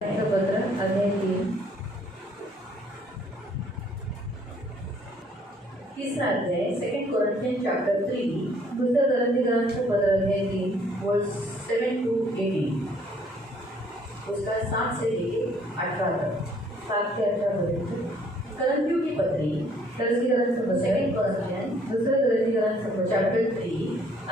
पत्र अध्याय 3 तीसरा अध्याय 2 Corinthians chapter 3 दूसरा कोरिन्थियों पत्र अध्याय 3 वर्स 7 to 18 उसका 7 से लेके 18 तक 7 से 18 पर्यंत कोरिन्थियों की पत्री सेकंड कोरिन्थियन दूसरा कोरिन्थियों चैप्टर 3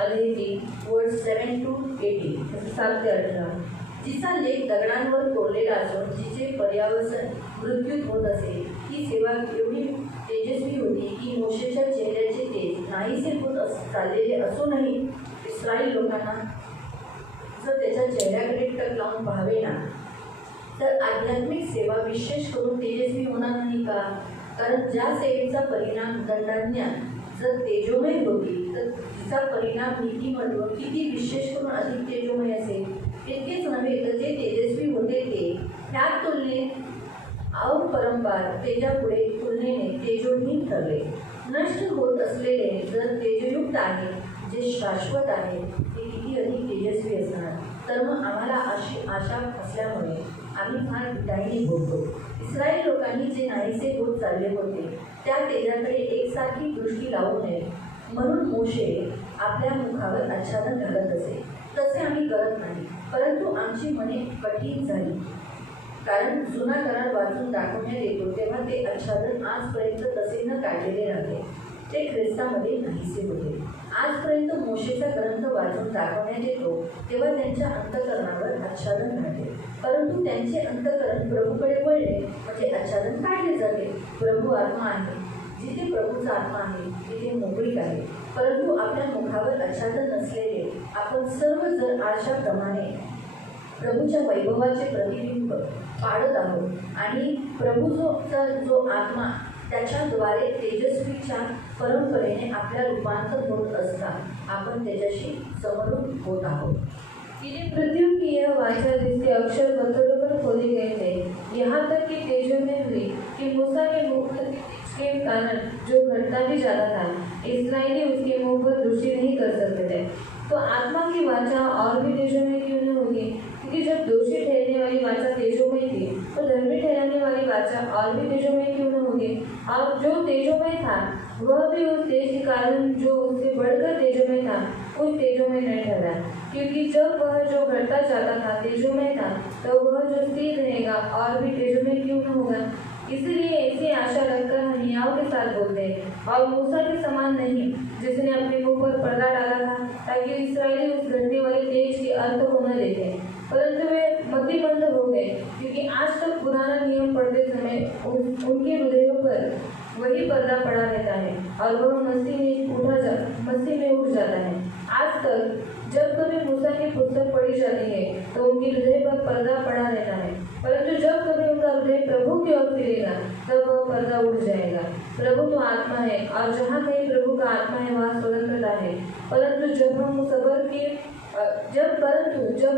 अध्याय 3 वर्स 7 to 18 7 से 18 जिचा लेख दगडांवर कोरलेला असून जिचे पर्यावसन मृत्यूत होत असे ही सेवा एवढी तेजस्वी होती की मोशेच्या चेहऱ्याचे तेज नाहीसे होत चाललेले असूनही इस्रायल लोकांना जर त्याच्या चेहऱ्याकडे टक लावून पाहावे ना तर आध्यात्मिक सेवा विशेष करून तेजस्वी होणार नाही का? कारण ज्या सेवेचा परिणाम दंडाज्ञान जर तेजोमय होती तर तिचा परिणाम नीतिमत्व किती विशेष करून अधिक तेजोमय असेल. इतकेच नव्हे तर जे तेजस्वी होते ते ह्या तुलनेत अपरंपार तेजापुढे तुलनेने तेजोहीन ठरले. नष्ट होत असलेले जर तेजयुक्त आहे जे शाश्वत आहे ते किती अधिक तेजस्वी असणार. तर मग आम्हाला अशी आशा असल्यामुळे आम्ही फार विटाईने बोलतो. इस्रायल लोकांनी जे नाहीसे होत चालले होते त्या तेजाकडे एकसारखी दृष्टी लावू नये म्हणून मोशे आपल्या मुखावर आच्छादन घालत असे. तसे आम्ही करत नाही, परंतु आमची मने कठीण झाली. कारण जुना करार वाचून दाखवण्यात येतो तेव्हा ते आच्छादन आजपर्यंत तसे न काढलेले राहिले. ते ख्रिस्तामध्ये नाहीसे होते. आजपर्यंत मोशेचा ग्रंथ वाचून दाखवण्यात येतो तेव्हा त्यांच्या अंतःकरणावर आच्छादन राहते, परंतु त्यांचे अंतःकरण प्रभूकडे वळले म्हणजे आच्छादन काढले जाते. प्रभू आत्मा आहे, जिथे प्रभूचा आत्मा आहे तिथे मोकळीक आहे. परंतु आपल्या मुखावर आच्छादन नसलेले आपण सर्व जर आरशाप्रमाणे प्रभूच्या वैभवाचे प्रतिबिंब पाडत आहोत आणि प्रभूचा जो आत्मा त्याच्याद्वारे तेजस्वीच्या परंपरेने आपल्या रूपांतर होत असता आपण त्याच्याशी समरूप होत आहोत. मृत्यु की यह वाचा जिसके अक्षर पत्थरों पर खोले गए थे यहाँ तक कि तेजो में हुई कि मूसा के मुख के कारण जो घटता भी जाता था इस्राएली उसके मुंह पर दृष्टि नहीं कर सकते थे. तो आत्मा की वाचा और भी तेजो में क्यों न होगी? क्योंकि जब दोषी ठहरने वाली वाचा तेजोमय थी तो धर्मी ठहराने वाली वाचा और भी तेजोमय क्यों न होगी? और जो तेजोमय था वह भी उस तेज के कारण जो उससे बढ़कर तेजोमय था उस तेजोमय नहीं ठहरा. क्योंकि जब वह जो घटता जाता था तेजोमय था तो वह जो स्थिर रहेगा और भी तेजोमय क्यों न होगा? इसलिए ऐसी आशा रखकर हम हियाव के साथ बोलते हैं और मूसा के समान नहीं जिसने अपने मुंह पर पर्दा डाला था ताकि इस्राएली उस घटने वाले तेज के अर्थ को न देखें, परंतु वे मतिमंद हो गए क्योंकि आज तक पुराना नियम पढ़ते समय उनके हृदयों पर वही पर्दा पड़ा रहता है और वह मसीह में उठ जाता है. आज तक जब कभी मूसा की पुस्तक पढ़ी जाती है तो उनके हृदय पर पर्दा पड़ा रहता है, परंतु जब कभी उनका हृदय प्रभु की ओर फिरेगा तब वह पर्दा उड़ जाएगा. प्रभु तो आत्मा है और जहाँ कहीं प्रभु का आत्मा है वहाँ स्वतंत्रता है. परंतु जब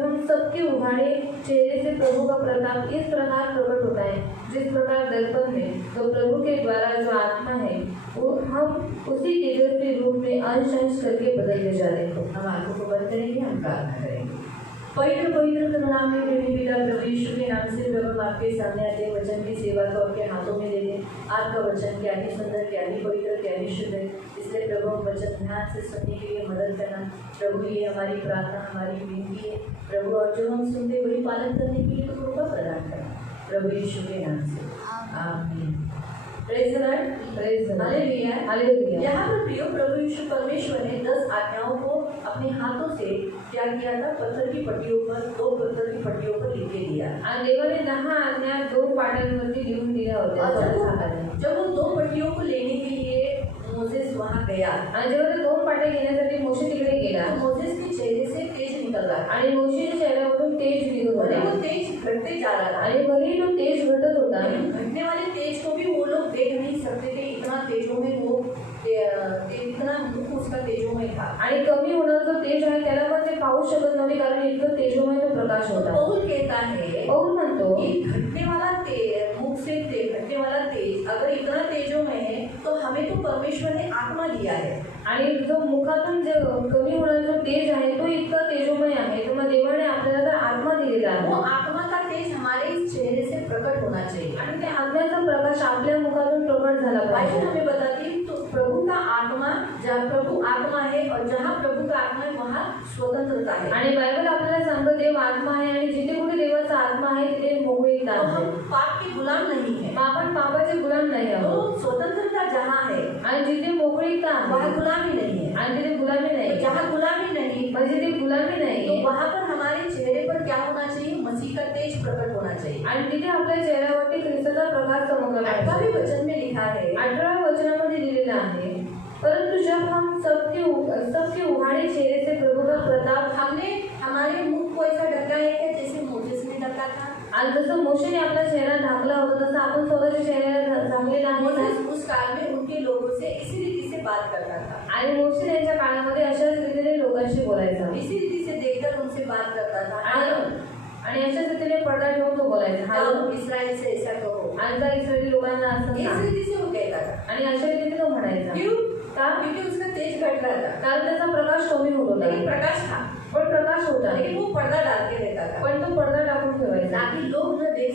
हम सबके उघाड़े चेहरे से प्रभु का प्रताप इस प्रकार प्रकट होता है जिस प्रकार दर्पण में, तो प्रभु के द्वारा जो आत्मा है वो हम उसी तेजस्वी रूप में अंश अंश करके बदलते जा रहे हैं. हम आंखों को बंद करेंगे, हम प्रार्थना करेंगे. पवित्र नाम में प्रेमी पिता प्रभु यीशु के नाम से प्रभु हम आपके सामने आते वचन की सेवा को आपके हाथों में दे दें. आपका वचन क्या ही सुंदर, क्या ही पवित्र, क्या ही शुद्ध है, इसलिए प्रभु हम वचन ध्यान से सुनने के लिए मदद करना. प्रभु ये हमारी प्रार्थना, हमारी विनती है प्रभु, और जो हम सुनते वही पालन करने के लिए तो कृपा प्रदान करना प्रभु यीशु के नाम से, आमीन. Praise the Lord, hallelujah, hallelujah. यहाँ पर प्रियो प्रभु यीशु परमेश्वर ने 10 आज्ञाओं को अपने हाथों से क्या किया था? पत्थर की पट्टियों पर, 2 पत्थर की पट्टियों पर लिख के दिया. आणि देवाने 10 आज्ञा 2 पाट्यांवरती लिहून दिल्या होत्या. जब वो 2 पट्टियों को लेने के लिए मोसेस वहाँ गया आणि जेव्हा ते 2 पाट्या घेण्यासाठी मोशे तिकडे गेला तो मोसेस के चेहरे से तेज निकल रहा आणि मोशेच्या चेहऱ्यावरून तेज निघत होता. वो तेज घटते जा रहा था आणि भले तो तेज घटत होता, घटने वाले तेज को भी वो लोग देख नहीं सकते थे. इतना तेजों में वो इतना मुख उसका तेजोमय था आणि कमी होणार जो तेज आहे त्याला पण ते पाहू शकत नव्हते कारण इतकं तेजोमय तो प्रकाश होता. पौल कहता है, पौल म्हणतो की घटने वाला मुख से घटने वाला तेज अगर इतना तेजोमय है तो हमें तो परमेश्वर ने आत्मा दिया है. आणि जो मुखातून जे कमी होणार जो तेज आहे तो इतका तेजोमय आहे तर मग देवाने आपल्याला तर आत्मा दिलेला आहे. वो आत्मा का तेज हमारे चेहरे से प्रकट होना चाहिए। आणि त्या आज्ञाचा प्रकाश आपल्या मुखातून प्रकट झाला बाइबल पाहिजे। हमें बताती है तो प्रभु का आत्मा, जहाँ प्रभु आत्मा है और जहाँ प्रभु का आत्मा है वहाँ स्वतंत्रता है। आणि बायबल आपल्याला सांगतो देव आत्मा आहे आणि जिथे कुठे देवाचा आत्मा आहे तिथे मोकळीकता तो आहे। हम पाप के गुलाम नहीं है। आपण पापाचे गुलाम नाही आहोत। तो स्वतंत्रता जहाँ है आणि जिथे मोकळीकता वहाँ आहे गुलामी नहीं है। आणि तिथे गुलामी नाही। जहाँ गुलामी नहीं म्हणजे जिथे गुलामी तो नाही वहाँ पर हमारे चेहरे पर क्या होना चाहिए? मसीह का तेज प्रकट होना चाहिए। आणि तिथे आपल्या चेहऱ्यावरती ख्रिस्ताचा प्रकाश चमकला पाहिजे। 18वें वचन में लिखा है, 18व्या वचनामध्ये दिलेला आहे, परंतु जब हम सबके उघाड़े चेहरे से प्रभु का प्रताप, हमने हमारे मुख को ऐसा ढका है क्या जैसे मोसेस ने ढका था? आणि जसं मोशेने आपला चेहरा ढाकला होता तसं आपण स्वतःच्या चेहऱ्याला झाकलेला आहे ना? मोसेस उस काल में उनके लोगों से इसी रीति से बात करता था, आणि मोशे यांच्या काळामध्ये अशाच रीतीने लोकांशी बोलायचा इसी रीति से देखकर उनसे बात करता था। आणि अशाच रीतीने पडदा ठेवून तो बोलायचा। जाओ इस्राएल से ऐसा कहो, आणि त्या इस्रायली लोकांना असं इस सांग। रीति से वो कहता था। आणि अशा रीतीने तो म्हणायचा। क्यों? का? क्योंकि उसका तेज घट रहा था, कारण त्याचा प्रकाश कमी होत होता। लेकिन प्रकाश था, पण प्रकाश होता, लेकिन वो पर्दा डाल के रहता था पण तो पडदा टाकून ठेवायचा ताकि लोग न देख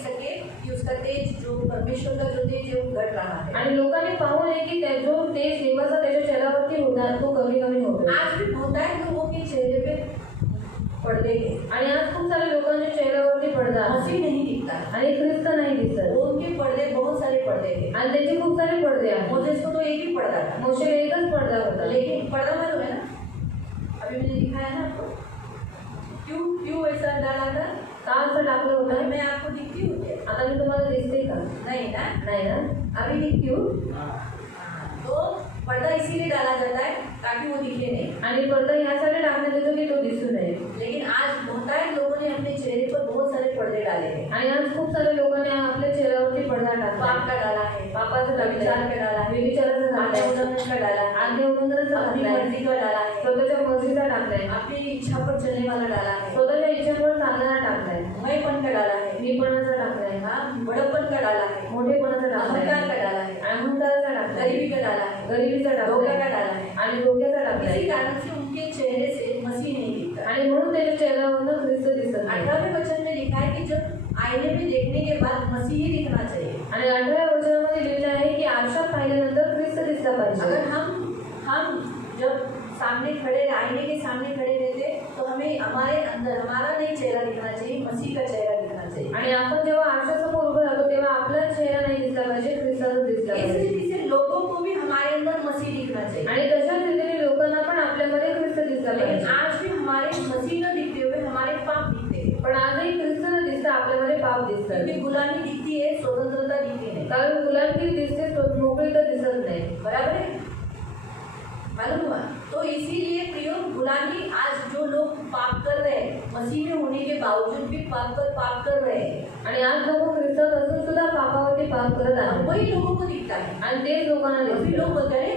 सके कि उसका तेज, जो परमेश्वर का जो तेज है वो घट रहा है। आणि लोकांनी पाहू नये की त्या जो तेज देवाचा त्याच्या चेहऱ्यावरती होता तो कमी कमी होतो। आज भी होता है लोगों के चेहरे पे पर्दे के, आणि आज खूप सारे लोकांच्या चेहऱ्यावरती पडदा आहे मसीह नहीं दिखता, आणि ख्रिस्त नाही दिसत। उनके पर्दे बहुत सारे पर्दे थे। आणि त्याचे खूप सारे पडदे आहेत। मोसेस को तो एक ही पर्दा था, मोशेला एकच पडदा होता। लेकिन पर्दा मालूम है ना, अभी मैंने दिखाया ना आपको, क्यों ऐसा डाला था? का असं टाकलं अभी होतं? मैं आपको दिखती हूँ क्या? आता मी तुम्हाला दिसते का? नहीं ना, नाही ना? अभी दिखती हूँ। तो पर्दा इसीलिए डाला जाता है ताकि वो दिखे नहीं, आणि पडदा यासाठी टाकण्यात येतो की तो दिसू नये। लेकिन आज बहुत सारे लोगों ने अपने चेहरे पर बहुत सारे पर्दे डाले हैं। आणि आज खूप सारे लोकांनी आपल्या चेहऱ्यावरती पडदा टाकला। पाप का डाला है, पापाचा व्यभिचार का डाला है, व्यभिचाराचा आज्ञा टाकलाय, उल्लंघन का डाला है, आज्ञा उल्लंघनाचा अपनी टाकलाय, मर्जी का डाला है, स्वतःच्या मर्जीचा टाकलाय, अपनी इच्छा पर चलने वाला डाला है, स्वतःच्या इच्छेवर चालणारा टाकलाय, मैपन का डाला है, मीपणाचा टाकलाय, हाँ, बड़प्पन का डाला है, मोठेपणाचा टाकलाय, अहंकार का डाला है, अहंकाराचा टाकलाय, गरीबी का डाला है, गरिबीचा धोखा का टाकलाय डाला है। आणि धोक्याचा टाकलाय। इसी कारण से उनके चेहरे से मसीह नहीं दिखता। आणि म्हणून त्याच्या चेहऱ्यावरनं ख्रिस्त दिसत नाही। 18वें वचन में लिखा है कि जब आईने में देखने के बाद मसीह ही दिखना चाहिए। आणि 18व्या वचनामध्ये लिहिलं आहे की आरशात पाहिल्यानंतर ख्रिस्त दिसला पाहिजे। अगर हम जब सामने खड़े, आईने के सामने खड़े रहते तो हमें हमारे अंदर हमारा नहीं चेहरा दिखना चाहिए, मसीह का चेहरा दिखना चाहिए। आणि आपण जेव्हा आरशासमोर उभं राहतो तेव्हा आपला चेहरा नाही दिसला पाहिजे, ख्रिस्ताचा दिसला इस पाहिजे। रीति से लोगों को भी हमारे अंदर मसीह दिखना चाहिए। आणि तशाच रीतीने लोकांना पण आपल्यामध्ये ख्रिस्त दिसला लेकिन पाहिजे। आज भी हमारे मसीह न दिखते हुए हमारे पाप दिखते हैं, पण आजही ख्रिस्त न दिसता आपल्यामध्ये पाप दिसतात। क्योंकि गुलामी दिखती है, स्वतंत्रता दिखती नहीं। कारण गुलामी दिसते, मोकळी तर दिसत नाही। बराबर है, मालूम हुआ? तो इसीलिए प्रियो, गुलामी आज जो लोग पाप कर रहे हैं, मसीह में होने के बावजूद भी पाप कर रहे हैं, आणि आज लोक ख्रिस्तात असून सुद्धा पापावरती पाप करत अब आहेत वही लोगों को दिखता है। आणि तेच लोकांना अभी दिसते। लोग बोलते हैं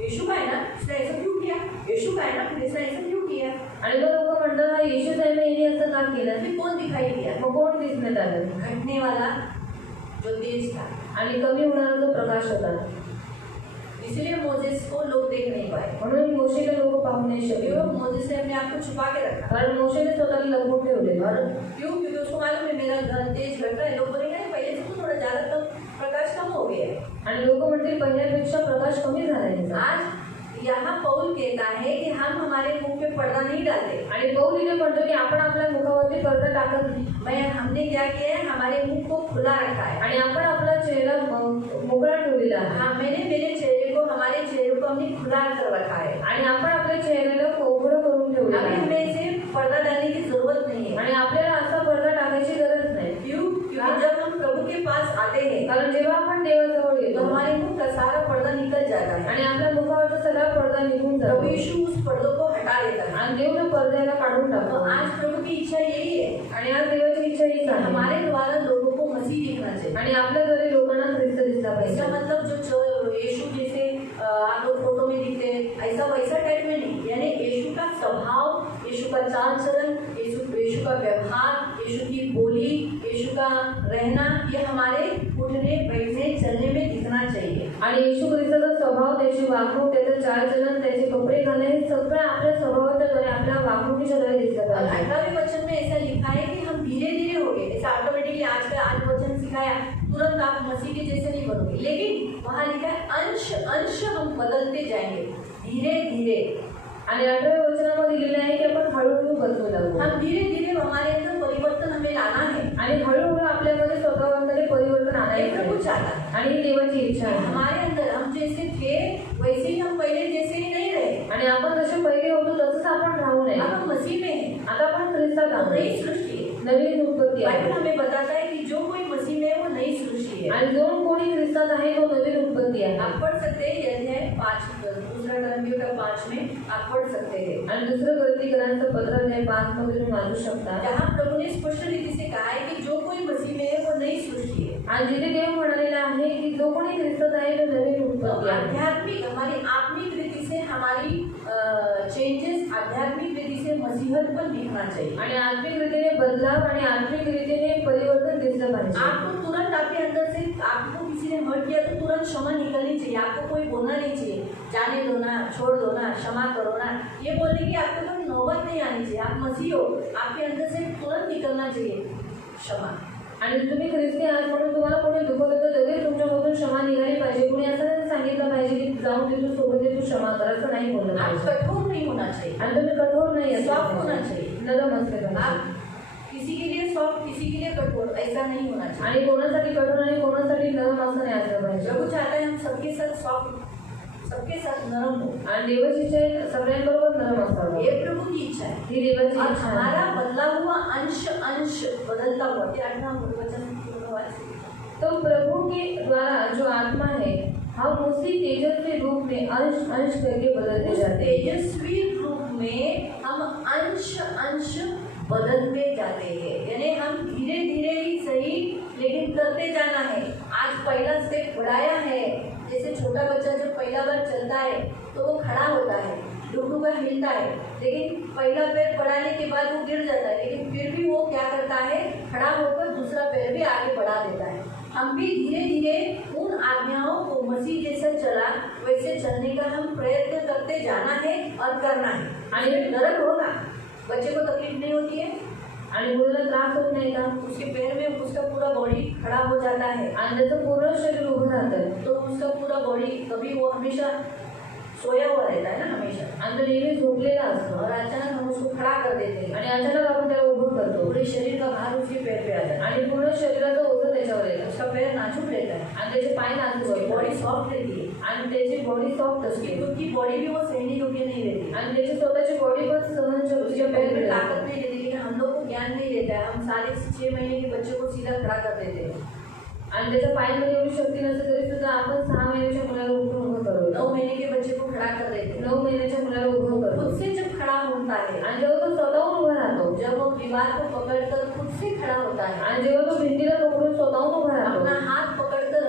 यीशु का है ना, इसने ऐसा क्यों किया? यीशु का है ना, फिर इसने ऐसा क्यों किया? आणि मग लोक म्हणतात हा येशू साहेब यांनी असं का केलं? फिर कौन दिखाई दिया? मग कोण दिसण्यात आलं? घटने वाला जो तेज था। आणि कमी होणारा जो प्रकाश होता। इसलिए मोसेस को लोग देख नहीं पाए, म्हणून मोशेला लोक पाहू नाही शकले, क्यों? मोसेस ने अपने आप को छुपा के रखा। कारण मोशेने स्वतःला लपवून ठेवले। और क्यों? क्योंकि उसको मालूम है मेरा घर तेज घट रहा है, लोग बोलेंगे "नहीं, पहले से तो थोड़ा ज्यादा कम प्रकाश कम हो गया है। आणि लोक म्हणतील पहिल्यापेक्षा प्रकाश कमी झालाय त्याचा। आज यहाँ पौल कहता है कि हम हमारे मुख पे पर्दा नहीं डालते। आणि पौल इथे म्हणतो की आपण आपल्या मुखावरती पडदा टाकत नाही, हमने क्या किया है? हमारे मुख को खुला रखा है। आणि आपण आपला चेहरा मोकळा ठेवलेला आहे। हाँ, मैंने मेरे चेहरे को, हमारे चेहरे को हमने खुला कर रखा है। आणि आपण आपल्या चेहऱ्याला उघडं करून ठेवलेलं अभी आहे। हमें इसे पर्दा डालने की जरूरत नहीं है। आणि आपल्याला असा पडदा टाकायची गरज नाही। क्यों? क्योंकि जब हम प्रभु के पास आते हैं कारण जेव्हा आपण देवाजवळ तो येतो हमारे मुख का सारा पर्दा निकल जाता है। आणि आपल्या मुखावरचा सगळा पडदा निघून प्रभु जातो यीशु उस पर्दों को हटा देता है। आणि देव त्या पडद्याला काढून तो टाकतो। आज प्रभु की इच्छा यही है आणि आज देवाची इच्छा हीच कि आहे हमारे द्वारा लोगों को मसीह दिखना चाहिए। आणि आपल्या घरी लोकांना ख्रिस्त दिसला पाहिजे। इसका मतलब जो यीशु जैसे आप लोग फोटो में दिखते हैं ऐसा वैसा टाइप में नहीं, यानी यीशु का स्वभाव, यीशु का चाल चलन, यीशु का व्यवहार, यीशु की बोली, यीशु का रहना, ये हमारे उठने बैठने चलने में दिखना चाहिए। आणि येशू ख्रिस्ताचा स्वभाव, त्याची वागणूक, त्याचं चालचलन, त्याचे कपडे घालणे हे सगळं आपल्या स्वभावाच्या द्वारे, आपल्या वागणुकीच्या द्वारे दिसलं और पाहिजे। 18वें वचन में ऐसा लिखा है कि हम धीरे धीरे ऐसा ऑटोमेटिकली आज वचन सिखाया तुरंत आप मसीह के जैसे नहीं बनोगे, लेकिन वहाँ लिखा है अंश अंश हम बदलते जाएंगे धीरे धीरे। आणि 18व्या वचनामध्ये लिहिलं आहे की आपण हळूहळू बदलू लागू हम धीरे धीरे हमारे अंदर परिवर्तन हमें लाना है आणि हळूहळू आपल्यामध्ये स्वतःमध्ये परिवर्तन ये आणायचं प्रभु आहे. चाहता है। आणि ही देवाची इच्छा आहे. हमारे अंदर हम जैसे थे वैसे ही हम पहले जैसे ही नहीं रहे। आणि आपण जसे पहिले होतो तसंच आपण राहू नये. अब हम मसीह में हैं, आता आपण ख्रिस्तात हम आहोत. नई सृष्टि है। नवीन उत्पत्ती बाइबल आहे. हमें बताता है कि जो कोई मसीह में है वो नई सृष्टि है। आणि जो कोणी ख्रिस्तात आहे तो नवीन उत्पत्ती आहे. आप पढ़ सकते हैं ये अध्याय 5 दूसरा कोरिन्थियों का 5 में आप पढ़ सकते हैं। आणि दुसरं कोरिन्थीकरांचं पत्र अध्याय 5 मध्ये तुम्ही वाचू शकता. जहाँ प्रभु ने स्पष्ट रीति से कहा है कि जो कोई मसीह में है वो नई सृष्टि है। आणि जिथे देव म्हणालेला आहे की जो कोणी ख्रिस्तात आहे तो नवीन तो उत्पत्ती आहे. आध्यात्मिक हमारी आत्मिक रीति से हमारी चेंजेस आध्यात्मिक रीति से मसीहत पर दिखना चाहिए। आणि आत्मिक रीतीने बदलाव आणि आत्मिक रीतीने परिवर्तन दिसलं पाहिजे. आपको तुरंत आपके अंदर से आपको किसी ने हर्ट किया तो तुरंत क्षमा निकलनी चाहिए। आपको कोई बोलना नहीं चाहिए जाने दो ना, छोड़ दो ना, क्षमा करो ना, ये बोलने की आपको कोई नौबत नहीं आनी चाहिए। आप मसीह हो, आपके अंदर से तुरंत निकलना चाहिए क्षमा। आणि तुम्ही ख्रिस्ती आहात म्हणून तुम्हाला कोणी दुखवलं तर लगेच तुमच्यामधून क्षमा निघाली पाहिजे. कोणी असं नाही सांगितलं पाहिजे की जाऊन दे तू सोबत तू क्षमा कर, असं नाही बोललं आप पाहिजे. कठोर नहीं होना चाहिए, आणि तुम्ही कठोर नाही असलं सॉफ्ट होना पाहिजे. चाहिए। नरम असले आप पाहिजे. किसी के लिए सॉफ्ट किसी के लिए कठोर ऐसा नहीं होना चाहिए। आणि कोणासाठी कठोर आणि कोणासाठी नरम असं नाही असलं पाहिजे. प्रभु चाहता है हम सबके साथ सॉफ्ट सबके साथ नरम हो। आणि देवाची इच्छा आहे सगळ्यांबरोबर नरम असावं. ये प्रभु की इच्छा है। ही देवाची और इच्छा हमारा आहे. बदला हुआ अंश अंश बदलता हुआ ये 8वां वचन पूर्ण वाचिए। तो प्रभु के द्वारा जो आत्मा है हम उसी तेजस्वी रूप में अंश अंश करके बदलते उस जाते हैं. तेजस्वी रूप में हम अंश अंश बदलते जाते हैं, यानी हम धीरे धीरे ही सही लेकिन करते जाना है। आज पहला स्टेप बढ़ाया है, जैसे छोटा बच्चा जब पहला बार चलता है तो वो खड़ा होता है, डुगडुगा हिलता है, लेकिन पहला पैर बढ़ाने के बाद वो गिर जाता है, लेकिन फिर भी वो क्या करता है खड़ा होकर दूसरा पैर भी आगे बढ़ा देता है। हम भी धीरे धीरे उन आज्ञाओं को मसीह जैसा चला वैसे चलने का हम प्रयत्न करते जाना है और करना है। आणि नरक होगा, बच्चे को तकलीफ नहीं होती है आणि मुलाला त्रास होत नाही का? उसके पैर में उसका पूरा बॉडी खड़ा हो जाता है, आणि त्याचं पूर्ण शरीर उभं राहतं. तो उसका पूरा बॉडी कभी वो हमेशा सोया हुआ रहता है ना हमेशा, आणि तो नेहमी झोपलेला असतो. और अचानक हम उसको खड़ा कर देते हैं आणि अचानक आपण त्याला उभं करतो. पूरे शरीर का भार उसके पैर पे आ जाता है, आणि पूर्ण शरीराचं ओझं त्याच्यावर येतं. उसका पैर नाजुक रहता है, आणि त्याचे पाय नाजूक उसकी असतात. बॉडी सॉफ्ट रहती है, आणि त्याची बॉडी सॉफ्ट उसकी असते. खुद की बॉडी भी वो सहने योग्य नहीं रहती, आणि त्याची स्वतःची बॉडी पण सहन उसके पैर में ताकत शक्ती नहीं रहती। लेकिन हम लोग को ज्ञान नहीं रहता है, हम 6.5 महीने के बच्चे को सीधा खड़ा कर देते हैं, आणि त्याच्या पायामध्ये एवढी शक्ती नसते तरी सुद्धा आपण 6 महिन्याच्या मुलाला उभं 9 महीने के बच्चे को खड़ा कर देते हैं। 9 महिन्याच्या मुलाला उभं करतो. खुद से जब खड़ा होता है, आणि जेव्हा तो स्वतःहून उभा राहतो, जब वो दीवार को पकड़कर खुद से खड़ा होता है, आणि जेव्हा तो भिंतीला पकडून स्वतःहून उभा राहतो, अपना हाथ पकड़कर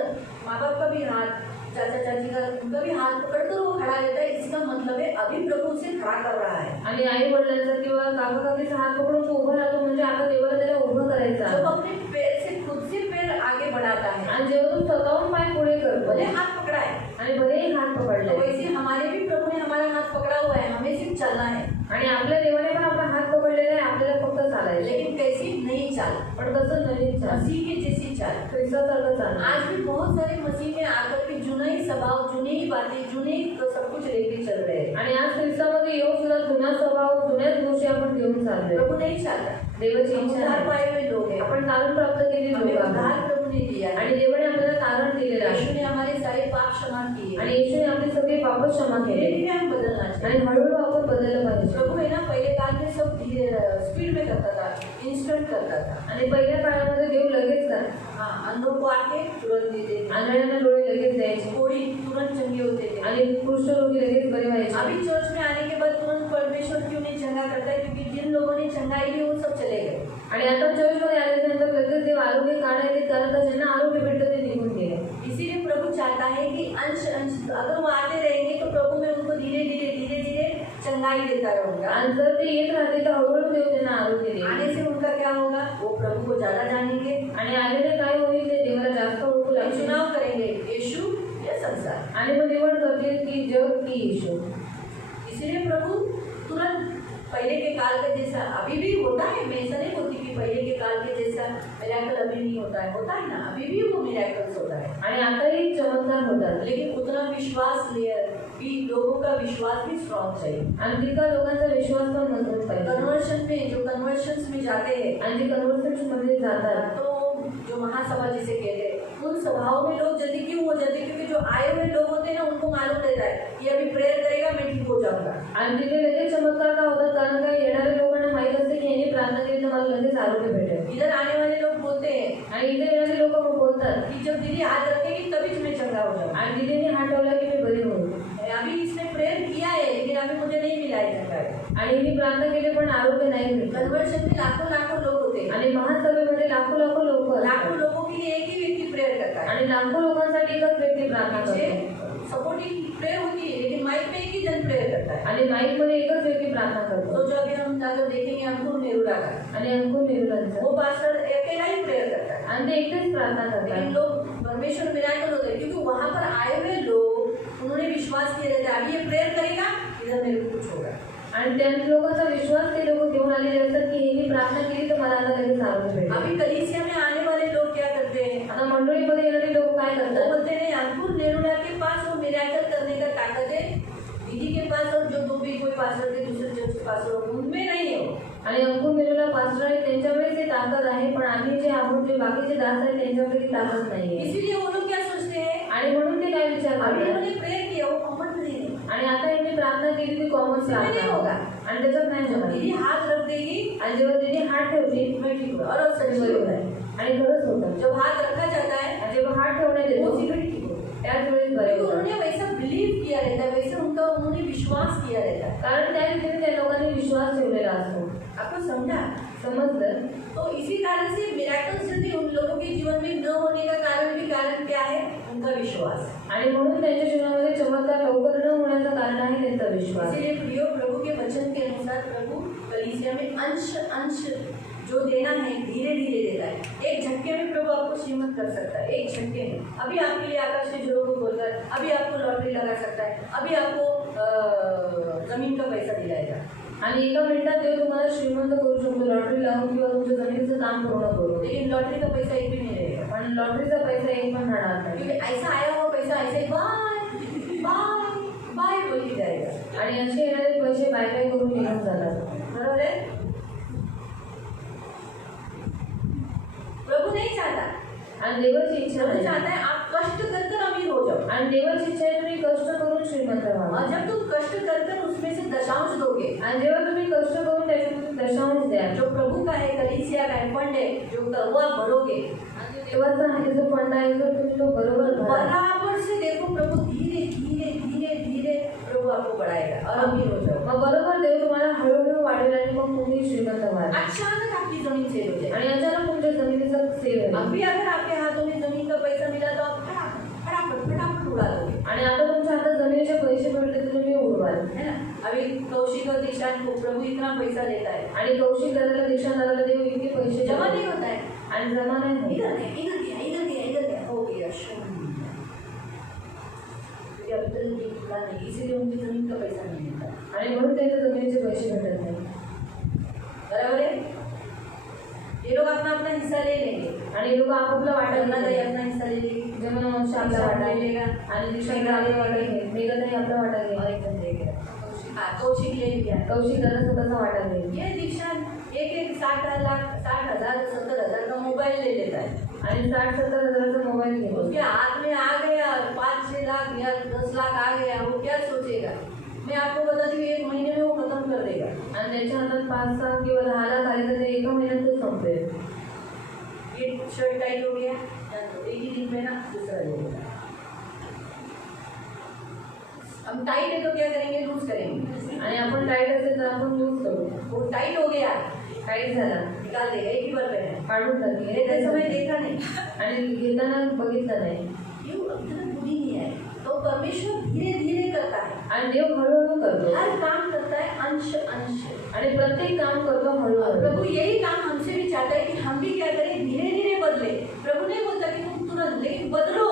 माँ बाप का भी हाथ, चाचा चाची का उनका भी हाथ पकड़कर वो खड़ा रहता है, इसका मतलब है अभी प्रभु उसे खड़ा कर रहा है। आणि आई वडिलांचा किंवा काका काकीचा हात पकडून तो उभा राहतो म्हणजे आता देवाला त्याला उभं करायचं आहे. जब अपने पैर से खुद से पैर आगे बढ़ाता है, आणि जेव्हा तो स्वतःहून पाय पुढे करतो भले हाथ पकड़ा है, आणि भलेही हात तो पकडले, वैसे हमारे भी प्रभु ने हमारा हाथ पकड़ा हुआ है, हमें सिर्फ चलना है, आणि आपल्या देवाने पण आपला हात पकडलेला आहे, आपल्याला फक्त चालायचं. लेकिन कैसी नई चाल, पण कसं नवीन चाल, मसीह के जैसी चाल। ख्रिस्तासारखं चाल. आज भी बहुत सारे मसीह में आकर के जुना ही स्वभाव, जुनी ही बातें, जुने ही तो सब कुछ लेके चल रहे हैं। आणि आज ख्रिस्तामध्ये येऊन सुद्धा जुना स्वभाव जुन्याच गोष्टी आपण घेऊन चाललोय. प्रभु नहीं चाहता, देवाची हम इच्छा उद्धार आहे. पाए हुए लोग हैं, आपण तारण प्राप्त केलेली हमें लोक उद्धार आहोत. प्रभु ने दिया है, आणि देवाने आपल्याला तारण दिलेलं आहे. यीशु ने हमारे सारे पाप क्षमा किए, आणि येशूने आपले सगळे पाप क्षमा धीरे केले. धीरे हम बदलना आणि चाहिए। हळूहळू आपण बदललं पाहिजे. प्रभु है ना पहले काल में सब धीरे स्पीड में करता था, इंस्टेंट करता था। आणि पहिल्या काळामध्ये देव लगेच करा. हाँ, अंधों को आके तुरंत देते थे, आंधळ्यांना डोळे लगेच द्यायचे कोड़ी तुरंत चंगे होते थे। आणि कुष्ठरोगी लगेच बरे व्हायचे. अभी चर्च में आने के बाद तुरंत परमेश्वर क्यों नहीं चंगा करता है? क्योंकि जिन लोगों ने चंगाई ली वो सब चले गए। आणि आता चर्चमध्ये आल्यानंतर लगेच देव आरोग्य काढायचे कारण का ज्यांना आरोग्य भेटतं ते निघून गेले. इसीलिए प्रभु चाहता है कि अंश अंश अगर वो आते रहेंगे तो प्रभु में उनको धीरे धीरे चंगाई देता रहूंगा। आणि जर ते येत राहते तर हळूहळू देव त्यांना आरोग्य देईल. आने से उनका क्या होगा? वो प्रभु को ज्यादा जानेंगे, आणि आलेले काय होईल ते देवाला जास्त ओळखू लागतील. चुनाव करेंगे यीशु या संसार, आणि मग निवड करतील की जग की येशू. इसीलिए प्रभु तुरंत पहले के काल का जैसा अभी भी होता है, मैं ऐसा नहीं बोलती कि कि पहले के काल के जैसा मिरेकल अभी नहीं होता है ना, अभी भी वो मिरेकल्स होता है, आणि आताही चमत्कार होतात, लेकिन उतना विश्वास भी लोगों का विश्वास भी स्ट्रॉन्ग चाहिए। आणि तितका लोकांचा विश्वास पण मजबूत पाहिजे। कन्वर्शन्स में जाते हैं आणि जे कन्वर्सेशन मध्ये जातात तो जो महासभा जिसे कहते हैं, उन सभाओं में लोग जल्दी क्यों हो जाते हैं? क्योंकि जो आए हुए लोग होते हैं ना, उनको मालूम रहता है कि अभी प्रेयर करेगा मैं ठीक हो जाऊंगा। आणि तिथे लगेच चमत्कार का होतात, कारण काय येणाऱ्या लोकांना माहित असते की यांनी प्रार्थना केली तर मला लगेच आरोग्य भेटेल। इधर आने वाले लोग बोलते हैं आणि इथे येणारे लोक बोलतात कि जब दीदी हाथ रखेगी तभी मैं चंगा हो जाऊंगा। आणि दीदीने हात ठेवला की मी बरी होईल। अभी इसने प्रेयर किया है लेकिन अभी मुझे नहीं मिला है चंगा। आणि मी प्रार्थना केली पण आरोग्य नाही भेटलं। कन्वर्शन में लाखों लोग होते हैं आणि महासभेमध्ये लाखो लोक लाखों लोगों के लिए एक ही व्यक्ति प्रेयर करता है आणि लाखो लोकांसाठी एकच व्यक्ती प्रार्थना करतो। सपोर्टिंग प्रेयर होती है लेकिन माइक में एक ही जन प्रेयर करता है आणि माइक मध्ये एकच व्यक्ती प्रार्थना करतो। तो जो अभी हम जाकर देखेंगे अंकुर नेरुला का, आणि अंकुर नेरुलांचा वो पास्टर अकेला ही प्रेयर करता है आणि ते एकटेच प्रार्थना लेकिन करतात। लोग परमेश्वर मिराकल होते हैं क्योंकि वहां पर आए हुए लोग उन्होंने विश्वास किया रहता है अभी ये प्रेयर करेगा इधर मेरे को कुछ होगा। आणि त्या लोकांचा विश्वास ते लोक घेऊन आलेले असतात की यांनी प्रार्थना केली तर मला आता लगेच आरोग्य भेटेल। अभी कलीसिया में आने वाले लोग क्या करते हैं? आता मंडळीमध्ये येणारे लोक काय वो करतात? बोलते हैं अंकुर नेरुला के पास वो मिराकल करने का ताकत है, दीदी के पास और जो भी कोई पास्टर थे दूसरे चर्च के पास उनमें नहीं है वो। आणि अंकुर नेरुला पास्टर आहे त्यांच्याकडे ते ताकद आहे, पण आम्ही जे आहोत जे बाकीचे दास आहेत त्यांच्याकडे ती ताकद नाहीये। इसीलिए वो लोग क्या सोचते हैं? आणि म्हणून ते काय विचार अभी करतात? उन्होंने प्रेयर किया वो कॉमन नहीं है आणि आता यांनी प्रार्थना केली ती कॉमन नहीं होगा। आणि त्याच्यात नाही जब होणार। दीदी हाथ रख देगी आणि जेव्हा तिने हात ठेवली मैं ठीक हुआ और सच में होता है। आणि खरंच होतं। जब हाथ रखा जाता है आणि जेव्हा हात ठेवण्यात वो येतो उसी घड़ी ठीक होता है त्याच वेळेस बरे क्योंकि होतात। उन्होंने वैसा बिलीव किया रहता है, वैसे उन्होंने विश्वास किया रहता है। कारण त्या रीतीने त्या लोकांनी विश्वास ठेवलेला असतो। आपको समझा? समजलं? तो इसी कारण से मिराकल्स जल्दी उन लोगों के जीवन में न होने का कारण क्या है? उनका विश्वास। आणि म्हणून त्यांच्या जीवनामध्ये चमत्कार लवकर न होण्याचं कारण आहे त्यांचा विश्वास। इसीलिए प्रियो प्रभु के वचन के अनुसार प्रभु कलीसिया में अंश जो देना है धीरे धीरे देता है। एक झटके में प्रभु आपको श्रीमंत कर सकता है, एक झटके में। अभी आपके लिए आकाश के जोरों को बोलकर अभी आपको लॉटरी लगा सकता है, अभी आपको जमीन का पैसा दिलाएगा। आणि एका मिनिटात देव तुम्हाला श्रीमंत करू शकतो, लॉटरी लावून किंवा तुमच्या जमिनीचं काम पूर्ण करू। लेकिन लॉटरी का पैसा एक भी नहीं रहेगा, पण लॉटरीचा पैसा एक पण राहणार नाही। क्योंकि ऐसा आया हुआ पैसा ऐसे बाय बाय बाय बोल के जाएगा। आणि असे येणारे पैसे बाय बाय करून निघून जातात। बरोबर है? प्रभु नहीं चाहता, आणि देवाची इच्छा प्रभु नाही। चाहता है आप कष्ट कर अमीर हो जाओ। आणि देवाची इच्छा आहे तुम्ही कष्ट करून श्रीमंत व्हा। और जब तुम कष्ट कर उसमें से दशांश दोगे, आणि जेव्हा तुम्ही कष्ट करून त्याच्यातून दशांश द्या, जो प्रभु का है, कलीसिया का है, फंड है जो वो आप भरोगे, देवाचा आहे जो फंड आहे जो तुम्ही तो बरोबर भरा। बराबर से देखो प्रभु धीरे धीरे धीरे धीरे प्रभु आपको बढ़ाएगा और अमीर हो जाओ। मग बरोबर देव तुम्हाला हळूहळू वाढेल आणि मग तुम्ही श्रीमंत व्हाल। अचानक आपकी जमीन सेल हो जाए आणि अचानक तुमच्या जमिनीचा सेल होईल। अभी अगर आपके हाथों में जमीन का पैसा मिला तो आप फटाफट उड़ा दोगे। आणि आता तुमच्या हातात जमिनीचे पैसे भेटले तर तुम्ही उडवाल, है ना? अभी कौशिक और दीक्षांत को प्रभु इतना पैसा देता है आणि कौशिक दादाला दीक्षांत दादाला देव इतके पैसे जमा नहीं होता है, आणि जमा नाही होत। इधर गया हो गया अभी तक ये खुला नहीं, इसीलिए उनकी जमीन का पैसा नहीं मिलता। आणि म्हणून त्यांच्या जमिनीचे पैसे भेटत नाही। बराबर है? ये लोग अपना अपना हिस्सा ले लेंगे आणि लोक आपापला वाटा अपना घेतात। अपना हिस्सा ले लेंगे, जन्मवंश आपला वाटा ले लेगा आणि दीक्षांत आपला वाटा घेईल, मेघताई आपला वाटा और घेईल, एकदम ले गया। कौशिक ले लिया, कौशिक दादा स्वतःचा वाटा घेईल। ये दीक्षांत एक 60,000 70,000 का मोबाइल ले लेता है आणि 60-70 हजाराचा मोबाईल घेतो। उसके हाथ में आ गया 5-6 लाख या 10 लाख आ गया, वो क्या सोचेगा? मैं आपको बता दूं 1 महीने में वो खत्म कर देगा। आणि त्याच्या हातात 5-6 किंवा 10 लाख आले तर ते एका महिन्यात ते संपेल। ये शर्ट टाइट हो गया, एक ही दिन में ना दूसरा ले लेगा। हम टाइट है तो क्या करेंगे? लूज करेंगे। आणि आपण टाईट असेल तर आपण यूज करू। वो टाइट हो गया, टाईट झाला निकाल देगा, एक ही बार पहने। काढून टाकली, लेते समय देखा नहीं, आणि घेताना बघितलं नाही। ये इतना बुरी नहीं है। तो परमेश्वर धीरे धीरे करता है, आणि देव हळूहळू करतो हर काम करता है अंश आणि प्रत्येक काम करतो हळूहळू। प्रभु यही काम हमसे भी चाहता है कि हम भी क्या करें? धीरे धीरे बदले। प्रभु नहीं बोलता कि तुम तुरंत, लेकिन बदलो,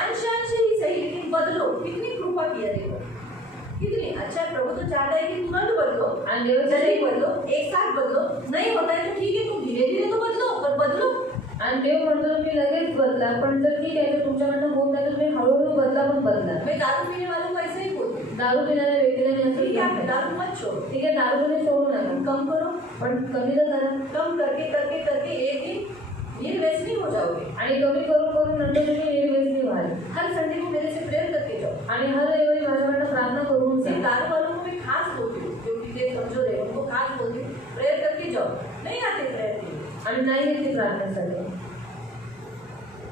अंश ही सही लेकिन बदलो। कितनी कृपा किया देखो, कितनी अच्छा। प्रभु तो चाहता है कि तुरंत बदलो, आणि देव जल्दी बदलो, एक साथ बदलो। नहीं होता है तो ठीक है, तुम धीरे धीरे तो बदलो, पर बदलो. आणि देव म्हणतो तुम्ही लगेच बदला, पण जर ठीक आहे तर तुमच्याकडनं होत नाही तर तुम्ही हळूहळू बदला, पण बदला. मैं दारू पीने वालों को ऐसे ही बोलती हूँ. दारू पिणाऱ्या व्यक्तीला मी असं ठीक है, सांगते. दारू मत छोड़ो. ठीक आहे, दारू तुम्ही सोडू नका, कम करो. पण कमी तर करा. कम करके करके करके एक दिन निर्व्यसनी हो जाओगे. आणि कमी करून करून नंतर तुम्ही निर्व्यसनी व्हाल. हर संडे को मेरे से प्रेयर करके जाओ. आणि हर रविवारी माझ्याकडनं प्रार्थना करून जा. सिर्फ दारू वालों को मैं खास बोलती हूँ, जो पीते कमजोर है उनको खास बोलती हूँ, प्रेयर करके जाओ. नहीं आते प्रेयर के लिए. आणि नाही येते प्रार्थनेसाठी,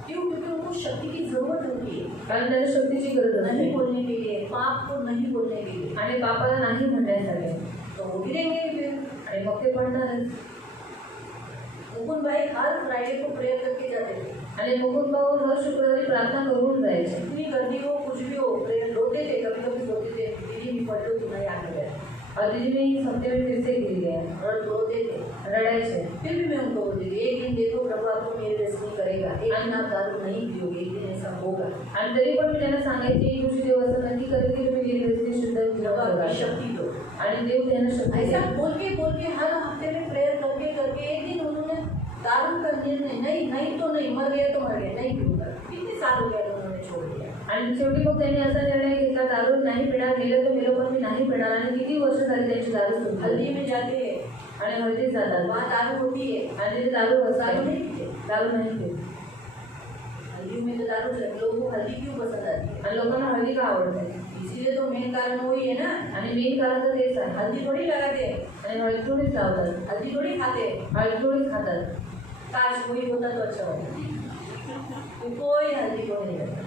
क्यों? क्योंकि उनको शक्ति की जरूरत होती है. कारण त्याला शक्तीची गरज नहीं असते बोलने के लिए, पाप को नहीं बोलने के लिए. आणि पापाला नाही म्हणण्यासाठी. तो वो गिरेंगे फिर. आणि मग ते पडणारच. मुकुंद भाई हर फ्राइडे को प्रेयर करके जाते थे. आणि मुकुंद भाऊ हर शुक्रवारी प्रार्थना करून जायचे. इतनी गर्दी हो कुछ भी हो, प्रेयर रोते थे, कभी कभी रोते थे, दीदी भी पढ़ लो तुम्हारे आगे गया. और दीदी में इस हफ्ते में फिर से गिर गया, रोते थे, रडायचे. फिर भी मैं उनको बोलती थी एक दिन देखो प्रभु आपको निर्व्यसनी करेगा, एक दिन आप दारू नहीं पियोगे, एक दिन ऐसा होगा. आणि तरी पण मी त्यांना सांगायचे की दिवशी देव असं नक्की करेल की तुम्ही निर्व्यसनी शुद्ध प्रभु आपकी होगा. शक्ति दो. आणि देव त्यांना शक्ती ऐसा देईल. बोल के हर हफ्ते में प्रेयर करके करके एक दिन उन्होंने दारू का निर्णय नहीं तो नहीं, मर गया तो मर गया, नहीं पीऊंगा. कितने साल हो गया तो उन्होंने छोड़ दिया. आणि शेवटी मग त्यांनी असा निर्णय घेतला, दारू नाही पिणार, गेलं तर गेलं पण मी नाही पिणार. आणि किती वर्ष झाली त्यांची दारू सोडली. हल्दी में जाते हैं, आणि हळदीत जातात, वहाँ दारू होती है, आणि तिथे दारू दारू असते, नहीं पीते. दारू नाही पीत. हल्दी में तो दारू चल, लोगों को हल्दी क्यों पसंद आती है? आणि लोकांना हळदी का आवडते. इसीलिए तो मेन कारण वही है ना. आणि मेन कारण तर तेच आहे. हल्दी थोड़ी लगाते हैं, आणि हळदी थोडीच लावतात, हल्दी थोड़ी खाते हैं. हळदी थोडीच खातात. काश वही होता तो अच्छा होता. कोई हल्दी को नहीं करता.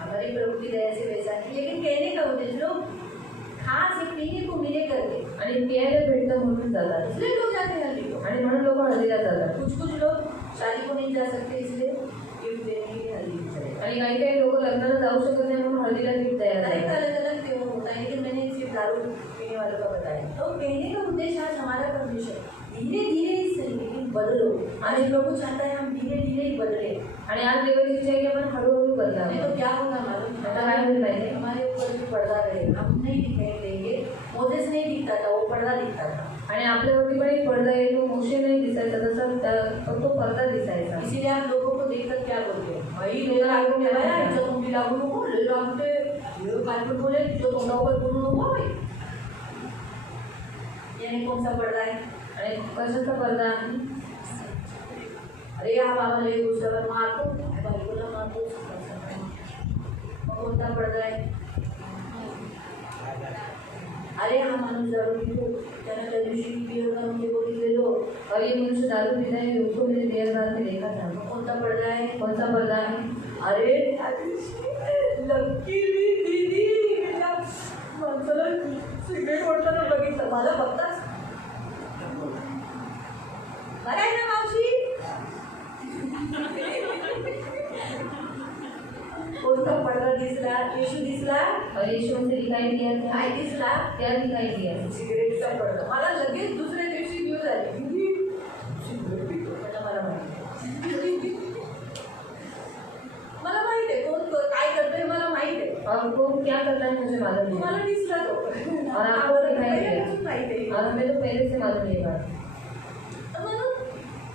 हमारी प्रभु की दया से वैसा नहीं, लेकिन कहने का उद्देश्य लोग खास एक पीने को मिले करके, आणि प्यायला भेटतं म्हणून जातात. इसलिए लोग जाते हैं हल्दी को. आणि म्हणून लोक हळदीला जातात. कुछ लोग शादी को नहीं जा सकते, इसलिए गिफ्ट देने के लिए हल्दी को चले. आणि काही काही लोक लग्नाला जाऊ शकत नाही म्हणून हळदीला गिफ्ट तयार अलग करतात. अलग अलग त्योहार होता है, लेकिन मैंने सिर्फ दारू पीने वालों का बताया. तो कहने का उद्देश्य आज हमारा परमेश्वर धीरे धीरे ही सही, लेकिन बदलो. आज प्रभु चाहता है हम धीरे धीरे ही बदले. आणि आज देवाची इच्छा आहे की आपण हळूहळू नहीं बदलावं. तो क्या होगा मालूम? आता काय होईल माहिती? हमारे ऊपर भी पर्दा रहेगा, हम नहीं दिखाई देंगे. मोसेस नहीं दिखता था, वो पर्दा दिखता था. आणि आपल्यावरती पण एक पडदा येतो, मोशे नाही दिसायचा, तसा तो पडदा दिसायचा. इसीलिए आप लोगों को देखकर क्या बोलते हैं? भाई ले लागू ठेवाया, जो तुम्ही लागू नको, ले लागू ते काय पण बोले, जो तोंडावर बोलू नको बाई. यानी कौन सा पर्दा है? आणि कशाचा पडदा आहे? अरे हा बाबा लय दुसऱ्यावर मारतो, बायकोला मारतो. मग कोणता पडदा आहे? अरे हा माणूस दारू पितो, त्यानं त्या दिवशी बिअर मध्ये बघितलेलो. और ये मनुष्य दारू पीता है, उसको मैंने देर रात में देखा था. मग कोणता पडदा आहे? कौन सा पर्दा है? अरे त्या दिवशी लकीली दीदी मला माणसाला सिगरेट ओढताना बघितलं. मला बघताच बरं आहे ना मावशी? कोणता पडदा दिसला? येशू दिसला? और यीशु से दिखाई दिया था. काय दिसला? क्या दिखाई दिया? सिगरेटचा पडदा. मला लगेच दुसऱ्या दिवशी न्यूज आली, सिगरेट पितो. मला माहिती, मला माहित आहे कोण काय करतोय, मला माहित आहे. और वो क्या करता है मुझे मालूम नहीं. तुम्हाला दिसला तो, और आपको दिखाई दिया. माहित आहे. और हमें तो पहले से मालूम ये बात. म्हणून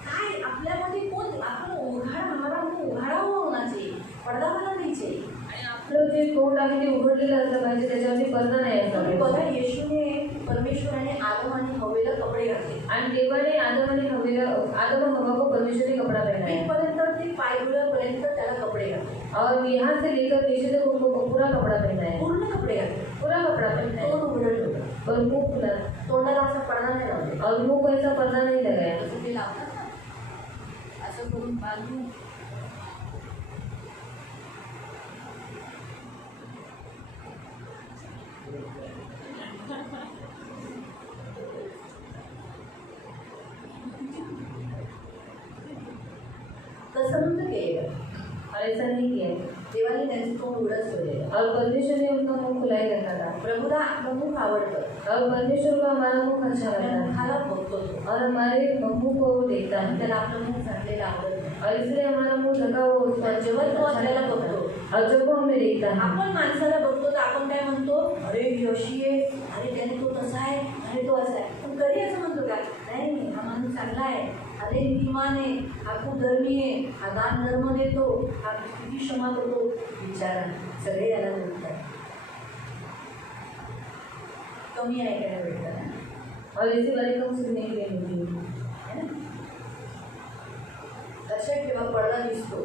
काय आपल्यामध्ये कोण आपण उघाड, हमारा मुंह उघाडा हुआ होना चाहिए, पडदा वाला नहीं चाहिए. आणि आपलं जे तोंड आहे ते उघडलेलं असलं पाहिजे, त्याच्यावरती पर्दा नाही असला तुम्ही पाहिजे. बघा, येशूने परमेश्वराने आदम आणि हवेला कपडे घातले. आणि देवाने आदम आणि हवेला, आदम और हवा को परमेश्वर ने कपड़ा पहनाया. इथपर्यंत ते पायगुळ्यापर्यंत त्याला कपडे घातले. और यहाँ से लेकर नीचे तक उनको पूरा कपड़ा पहना है. पूर्ण कपडे घातले. पूरा कपड़ा पहना है. तोंड उघडं ठेवलं. और मुंह खुला. तोंडाला असा पडदा नाही लावले. और मुंह को ऐसा पर्दा नहीं लगाया. असं ते लावतात ना, असं करून बांधून. तसं नव्हतं केलं. और ऐसा नहीं किया. देवाने त्यांचं तोंड उघडंच ठेवलेलं. और परमेश्वर ने उनका मुंह खुला ही रखा था. प्रभूला आपलं मुख आवडतं. और परमेश्वर को हमारा मुख अच्छा लगता है. मुखाला बघतो तो. और हमारे मुंह को वो देखता है. त्याला आपलं मुख झाकलेलं आवडत नाही. और इसलिए हमारा मुंह ढका हुआ उसका पण जेव्हा तो आपल्याला बघतो, और जब वो हमें देखता है, आपण माणसाला बघतो तर आपण काय म्हणतो? अरे ही अशी आहे, अरे त्याने तो तसा आहे, अरे तो असा आहे. पण कधी असं म्हणतो का? नाही, हा माणूस चांगला आहे, अरे नीतिमान आहे, हा खूप धर्मी आहे, हा दान धर्म देतो, हा किती क्षमा करतो. विचारा, सगळे याला बोलतात. कमी ऐकायला भेटतं ना. और ऐसी बारी कम सुनने के लिए मिलती है है ना? लक्षात ठेवा, पडदा दिसतो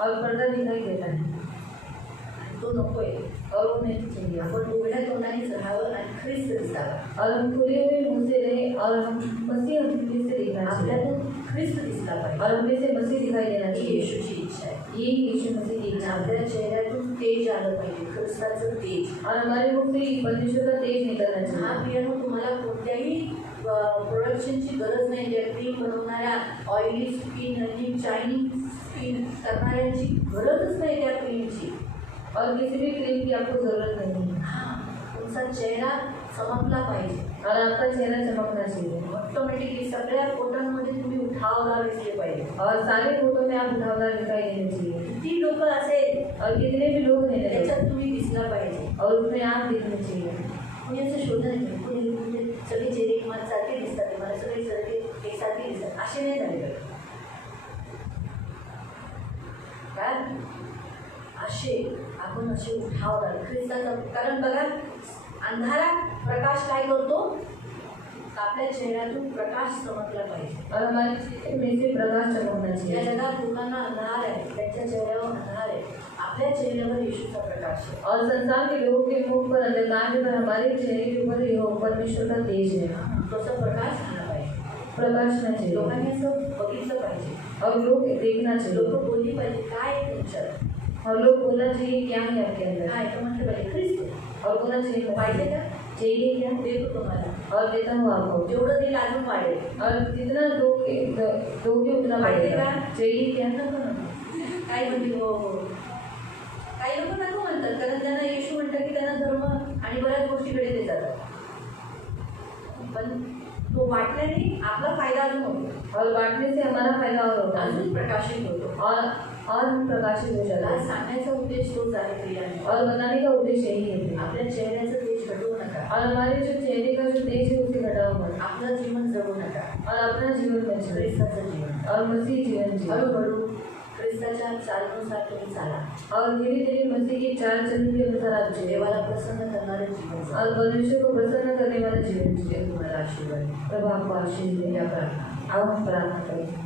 और पर्दा दिखाई देता है आणि तो नकोय. और वो नहीं चाहिए आपण उघड्या तोंडाने राहावं आणि ख्रिस्त दिसावं. और हम खुले हुए मुंह से रहे और हम मसीह हम से दिखना चाहिए आपल्यातून ख्रिस्त दिसला पाहिजे. और हमें से मसीह दिखाई देना ही चाहिए. येशूची इच्छा आहे. ये यीशु मसीह की इच्छा है आपल्या चेहऱ्यातून तेज आलं पाहिजे, ख्रिस्ताचं तेज. और हमारे मुख से परमेश्वर का तेज निकलना हा चाहिए. प्रियानो, तुम्हाला कोणत्याही प्रोडक्शनची गरज नाही. ज्या क्रीम बनवणाऱ्या, ऑइली स्किन आणि चायनिंग स्किन करणाऱ्यांची गरजच नाही त्या क्रीमची. और किसी भी क्रीम की आपको जरूरत नहीं है. हां, तुमचा चेहरा चमकला पाहिजे. और आपका चेहरा चमकना चाहिए. ऑटोमॅटिकली सगळ्या फोटोंमध्ये तुम्ही उठावदार दिसले पाहिजे. और सारे फोटो में आप उठावदार दिखाई देने चाहिए. किती लोक असेल और कितने भी लोग हैं त्याच्यात तुम्ही दिसला पाहिजे. और उसमें आप दिखने चाहिए. कोणी असं शोधत नाही. कोणी म्हणजे सगळे चेहरे मला सारखे दिसतात, मला सगळे सगळे एकसारखे दिसतात, असे नाही झाले पाहिजे. काय असे आपण असे उठावदार ख्रिस्ताचा. कारण बघा, अंधारात प्रकाश काय करतो? आपल्या चेहऱ्यातून प्रकाश चमकला पाहिजे. और हमारे चेहरे में से प्रकाश चमकना या चाहिए. जगात लोकांना अंधार आहे, त्यांच्या चेहऱ्यावर अंधार आहे, आपल्या चेहऱ्यावर येशूचा प्रकाश आहे. और संसार के लोगों के मुख पर अंधकार है, पर हमारे चेहरे के ऊपर ये परमेश्वर का तेज है. तसं प्रकाश आला पाहिजे. प्रकाशना चाहिए. लोकांनी असं बघितलं पाहिजे. और लोग देखना लोक चाहिए. बोलली पाहिजे, काय आहे तुमच्यात? और लोग बोलना चाहिए क्या है आपके अंदर. काय तर म्हटलं पाहिजे, ख्रिस्त और बोलना चाहिए पाहिजे का? चाहिए क्या. देतो तुम्हाला. और देता हूँ आपको. जेवढं देईल अजून वाढेल. और जितना दोगे उतना पाहिजे बढ़ेगा. का? चाहिए क्या. नको नको. काय म्हणजे हो हो. काही लोक नको म्हणतात, कारण त्यांना येशू म्हणतात की त्यांना धर्म आणि बऱ्याच गोष्टीकडे ते जातात. पण तो वाटल्याने आपला फायदा अजून होतो. और बांटने से हमारा फायदा और होता है. अजून प्रकाशित होतो. और हम प्रकाशित हो जाते मला हैं. सांगण्याचा उद्देश तोच आहे प्रियांनो. और बताने का उद्देश्य यही है. आपल्या चेहऱ्याचं तेज घटवू नका. और हमारे जो चेहरे का जो तेज है उसे घटाओ मत. आपलं जीवन जगू नका. और अपना जीवन में चले. ख्रिस्ताचं जीवन. और मसीह जीवन जियो. हळूहळू ख्रिस्ताच्या चालनुसार तुम्ही चाला. और धीरे धीरे मसीह की चाल चलन के अनुसार आप जियो. देवाला प्रसन्न करणारे जीवन जगा. और परमेश्वर को प्रसन्न करने वाला जीवन जियो. देव तुम्हाला आशीर्वाद देईल. प्रभु आपको आशीष दे. या प्रार्थना. आओ हम प्रार्थना करें.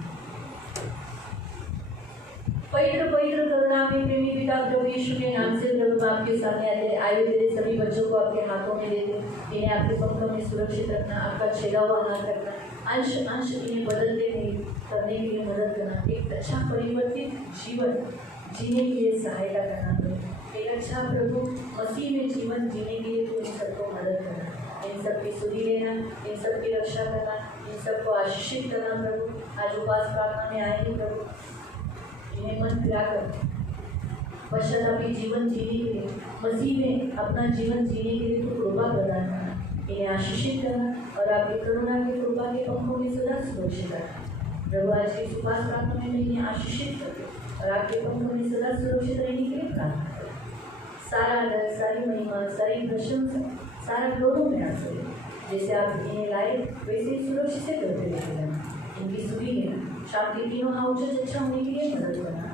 पवित्र पवित्र करुणा में प्रेमी पिता प्रभु यीशु के नाम से प्रभु आपके सामने आए हुए तेरे सभी बच्चों को आपके हाथों में देते, इन्हें आपके पंखों में सुरक्षित रखना, आपका छेदा हुआ हाथ रखना, अंश अंश इन्हें बदलते नहीं करने के लिए मदद करना, एक अच्छा परिवर्तित जीवन जीने के लिए सहायता करना, एक अच्छा प्रभु मसीह में जीवन जीने के लिए तो इन सबको मदद करना, इन सबकी सुधि लेना, इन सबकी रक्षा करना, इन सबको आशीषित करना प्रभु। आज उपास प्रार्थना में आएंगे प्रभु, इन्हें मन फिराकर पश्चातापी जीवन जीने के लिए, मसीह में अपना जीवन जीने के लिए तो कृपा प्रदान करना, इन्हें आशीषित करना और आपकी करुणा की कृपा के पंखों में सदा सुरक्षित रखना। प्रभु आज की उपास प्रार्थना में इन्हें आशीषित करके और आपके पंखों में सदा सुरक्षित रहने के लिए प्रार्थना करें। सारा आदर, सारी महिमा, सारी प्रशंसा, सारा गौरव में आपसे जैसे आप इन्हें लाए वैसे ही सुरक्षित से करते रहते हैं। इनकी सुधी लेना, शांति तीनों हाउचें अच्छा होने के लिए मदद करना।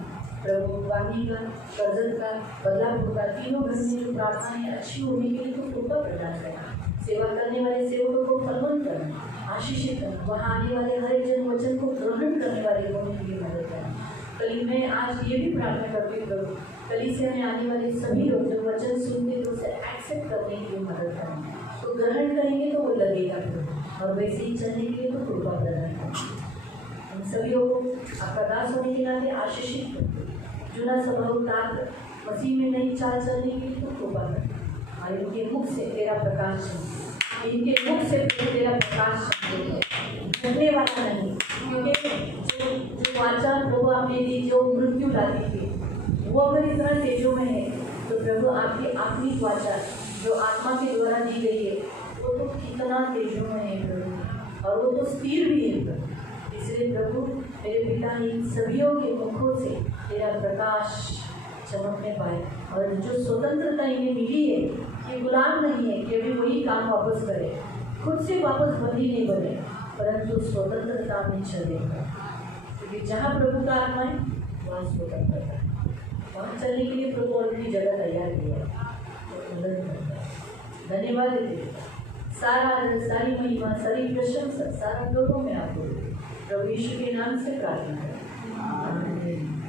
प्रभु वाणी का, कर्जत का, बदलापुर का, तीनों घर में जो प्रार्थनाएं अच्छी होने के लिए तो कृपा प्रदान करना। सेवा करने वाले सेवकों को फलवंत करना, आशीषित करना, वहाँ आने वाले हर एक जन वचन को ग्रहण करने वाले होने के लिए मदद करना। कल मैं आज ये भी प्रार्थना करती हूँ प्रभु, कलीसिया में आने वाले सभी लोग जो वचन सुनते तो उसे एक्सेप्ट करने के लिए मदद करना। तो ग्रहण करेंगे तो वो लगेगा प्रभु, और वैसे ही चलने के लिए तो कृपा प्रदान करना। इन सभी को आपका दास होने के नाते आशीषित करते, जुना स्वभाव त्याग मसीह में नई चाल चलने के लिए तो कृपा करना। और इनके मुख से तेरा प्रकाश चमके, इनके मुख से तेरा प्रकाश चमके, झुकने वाला नहीं, क्योंकि जो वाचा प्रभु आपने दी जो मृत्यु लाती थी वो अगर इतना तेजों में है तो प्रभु आपकी अपनी वाचा जो आत्मा के द्वारा दी गई है वो तो कितना तेजों में है प्रभु, और वो तो स्थिर भी है प्रभु। इसलिए प्रभु मेरे पिता इन सभीयों के मुखों से तेरा प्रकाश चमकने पाए, और जो स्वतंत्रता इन्हें मिली है कि गुलाम नहीं है कि अभी वही काम वापस करे, खुद से वापस बंदी नहीं बने, परंतु स्वतंत्रता हम इच्छा देगा, क्योंकि जहाँ प्रभु का आत्मा है वहाँ स्वतंत्रता है। वहाँ चलने के लिए प्रभु और भी जगह तैयार किया है। तो आनंद करता है। धन्यवाद देते हैं। सारा आदर, सारी महिमा, सारी प्रशंसा, सारा लोगों में आपको प्रभु यीशु के नाम से प्रार्थना करें। आमीन।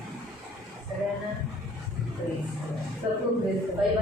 सगळ्यांना प्रेज करा। सबको प्रेज करा। Bye bye.